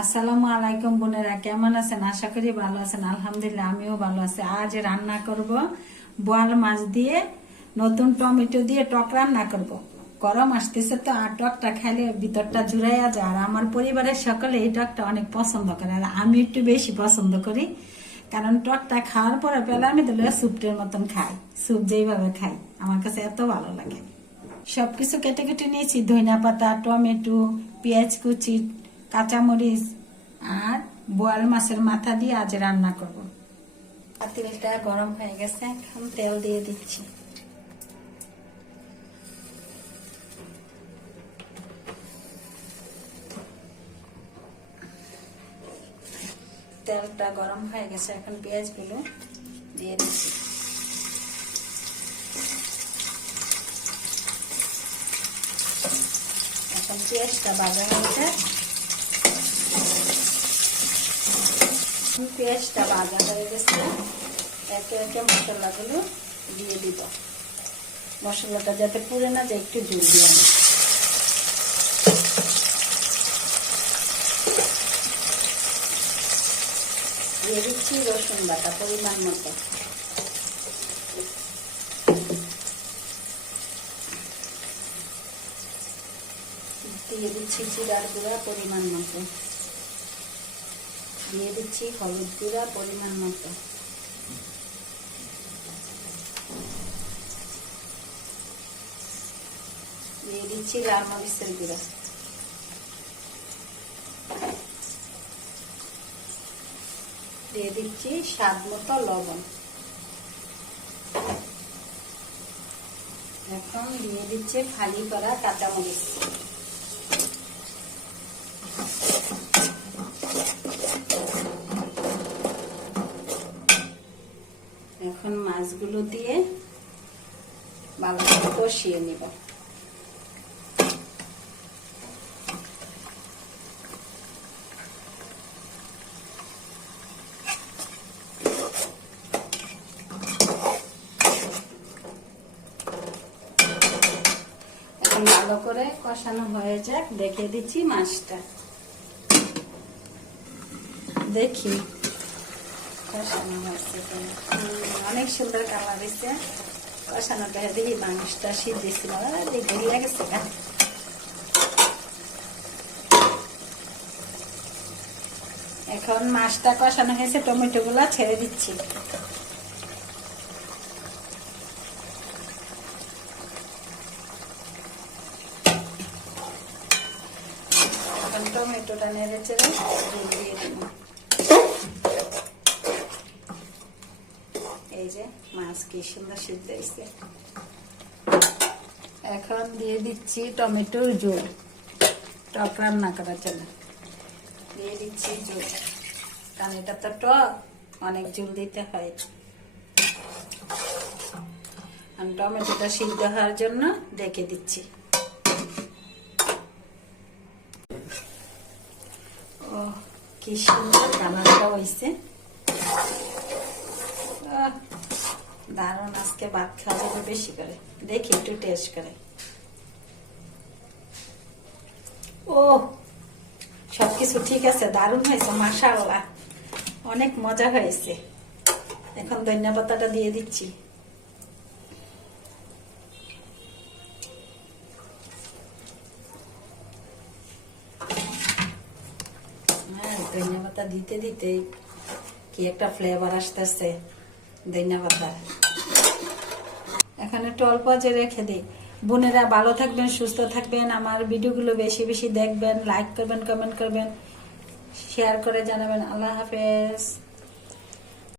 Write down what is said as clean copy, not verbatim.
আসসালামু আলাইকুম বোনেরা, কেমন আছেন? আশা করি ভালো আছেন। আলহামদুলিল্লাহ আমিও ভালো আছি। আজ রান্না করব বোয়াল মাছ দিয়ে নতুন টমেটো দিয়ে টক রান্না করব। গরম আসতেছে তো, আর টকটা খাইলে ভিতরটা জুড়াইয়া যায়। আর আমার পরিবারের সকলে এই টকটা অনেক পছন্দ করে, আর আমি একটু বেশি পছন্দ করি। কারণ টকটা খাওয়ার পরে পেলে আমি তো স্যুপটের মতন খাই, স্যুপ যেইভাবে খাই আমার কাছে এত ভালো লাগে। সবকিছু কেটে কেটে নিয়েছি, ধনিয়া পাতা, টমেটো, পেঁয়াজ কুচি, কাঁচামরিচ আর বোয়াল মাছের মাথা দিয়ে আজ রান্না করব। পাতিলটা গরম হয়ে গেছে, এখন তেল দিয়ে দিচ্ছি। তেলটা গরম হয়ে গেছে, এখন পেঁয়াজগুলো দিয়ে দিচ্ছি। এখন পেঁয়াজটা ভাজা হয়েছে, পেঁয়াজটা ভাজা হয়ে গেছে। একে একে মশলাগুলো দিয়ে দিব। মশলাটা যাতে পুড়ে না যায় একটু জল দিয়ে আমি দিয়ে দিচ্ছি রসুন বাটা পরিমাণ মতো। দিয়ে দিচ্ছি জিরার গুঁড়া পরিমাণ মতো। দিয়ে দিচ্ছি হলুদ গুঁড়া পরিমাণ মতো। দিয়ে দিচ্ছি লাল মরিচের গুঁড়া। দিয়ে দিচ্ছি স্বাদ মতো লবণ। এখন দিয়ে দিচ্ছি ফালি করা কাঁচামরিচ। এখন মাছগুলো দিয়ে ভালো করে কষিয়ে নিব। এখন ভালো করে কষানো হয়ে যাক, দেখে দিচ্ছি মাছটা। দেখি কষানো হয়েছে, অনেক সুন্দর কালার হয়েছে। কষানোটা দেখি মাংসটা সিদ্ধেছিল, গড়িয়ে গেছে। এখন মাছটা কষানো হয়েছে, টমেটো গুলা ছেড়ে দিচ্ছি। এখন টমেটোটা নেড়ে চেড়ে দিয়ে দেব। এই যে মাছ কি সুন্দর সিদ্ধ হয়েছে। এখন দিয়ে দিচ্ছি টমেটোর ঝোল, টক রান্না করার জন্য দিয়ে দিচ্ছি ঝোল। কারণ এটা তো টক, অনেক ঝোল দিতে হয়। টমেটোটা সিদ্ধ হওয়ার জন্য ঢেকে দিচ্ছি। ও কি সুন্দর কালারটা হয়েছে, দারুণ। আজকে ভাত খাওয়া যাবে বেশি করে। দেখি একটু টেস্ট করে। ও সবকিছু ঠিক আছে, দারুণ হয়েছে, মাশাআল্লাহ, অনেক মজা হয়েছে। এখন ধনিয়া পাতাটা দিয়ে দিচ্ছি। ধনিয়া পাতা দিতে দিতে কি একটা ফ্লেভার আসতেছে ধনিয়া পাতার। এখন একটু অল্প যে রেখে দিই। বোনেরা ভালো থাকবেন, সুস্থ থাকবেন। আমার ভিডিওগুলো বেশি বেশি দেখবেন, লাইক করবেন, কমেন্ট করবেন, শেয়ার করে জানাবেন। আল্লাহ হাফেজ।